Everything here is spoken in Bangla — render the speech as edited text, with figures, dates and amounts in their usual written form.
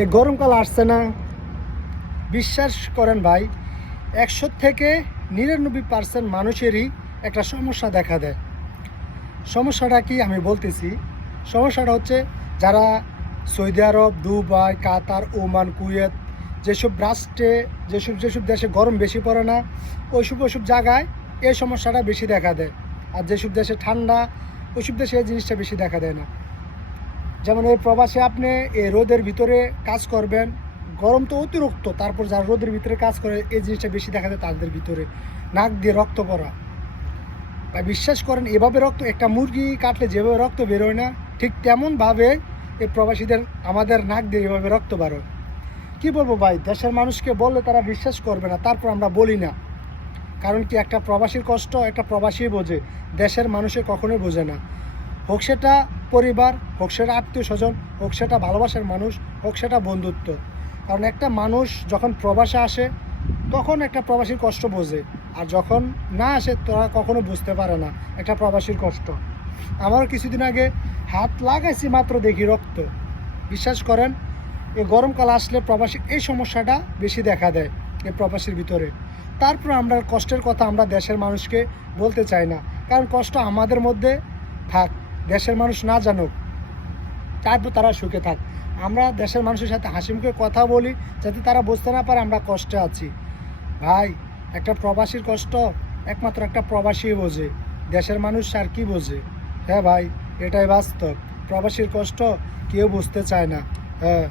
এই গরমকাল আসছে না, বিশ্বাস করেন ভাই, ১০০ থেকে ৯৯% মানুষেরই একটা সমস্যা দেখা দেয়। সমস্যাটা কি আমি বলতেছি। সমস্যাটা হচ্ছে যারা সৌদি আরব, দুবাই, কাতার, ওমান, কুয়েত, যেসব রাষ্ট্রে যেসব দেশে গরম বেশি পড়ে না, ওইসব জায়গায় এই সমস্যাটা বেশি দেখা দেয়। আর যেসব দেশে ঠান্ডা, ওইসব দেশে এই জিনিসটা বেশি দেখা দেয় না। যেমন এই প্রবাসে আপনি এই রোদের ভিতরে কাজ করবেন, গরম তো অতিরিক্ত, তারপর যারা রোদের ভিতরে কাজ করে এই জিনিসটা বেশি দেখা যায় তাদের ভিতরে, নাক দিয়ে রক্ত পড়া। ভাই বিশ্বাস করেন, এভাবে রক্ত, একটা মুরগি কাটলে যেভাবে রক্ত বেরোয় না, ঠিক তেমনভাবে এই প্রবাসীদের আমাদের নাক দিয়ে এভাবে রক্ত বেরোয়। কী বলবো ভাই, দেশের মানুষকে বললে তারা বিশ্বাস করবে না, তারপর আমরা বলি না। কারণ কি, একটা প্রবাসীর কষ্ট একটা প্রবাসী বোঝে, দেশের মানুষে কখনোই বোঝে না। হোক সেটা পরিবার, হোক সেটা আত্মীয় স্বজন, হোক সেটা ভালোবাসার মানুষ, হোক সেটা বন্ধুত্ব। কারণ একটা মানুষ যখন প্রবাসে আসে তখন একটা প্রবাসীর কষ্ট বোঝে, আর যখন না আসে তারা কখনো বুঝতে পারে না একটা প্রবাসীর কষ্ট। আমার কিছুদিন আগে হাত লাগাইছি মাত্র দেখি রক্ত। বিশ্বাস করেন, এই গরমকাল আসলে প্রবাসী এই সমস্যাটা বেশি দেখা দেয় এই প্রবাসীর ভিতরে। তারপর আমরা কষ্টের কথা আমরা দেশের মানুষকে বলতে চাই না, কারণ কষ্ট আমাদের মধ্যে থাক, দেশের মানুষ না জানুক, তারপর তারা সুখে থাক। আমরা দেশের মানুষের সাথে হাসি মুখে কথা বলি, যাতে তারা বুঝতে না পারে আমরা কষ্টে আছি। ভাই, একটা প্রবাসীর কষ্ট একমাত্র একটা প্রবাসী বোঝে, দেশের মানুষ আর কি বোঝে। হ্যাঁ ভাই, এটাই বাস্তব, প্রবাসীর কষ্ট কেউ বুঝতে চায় না। হ্যাঁ।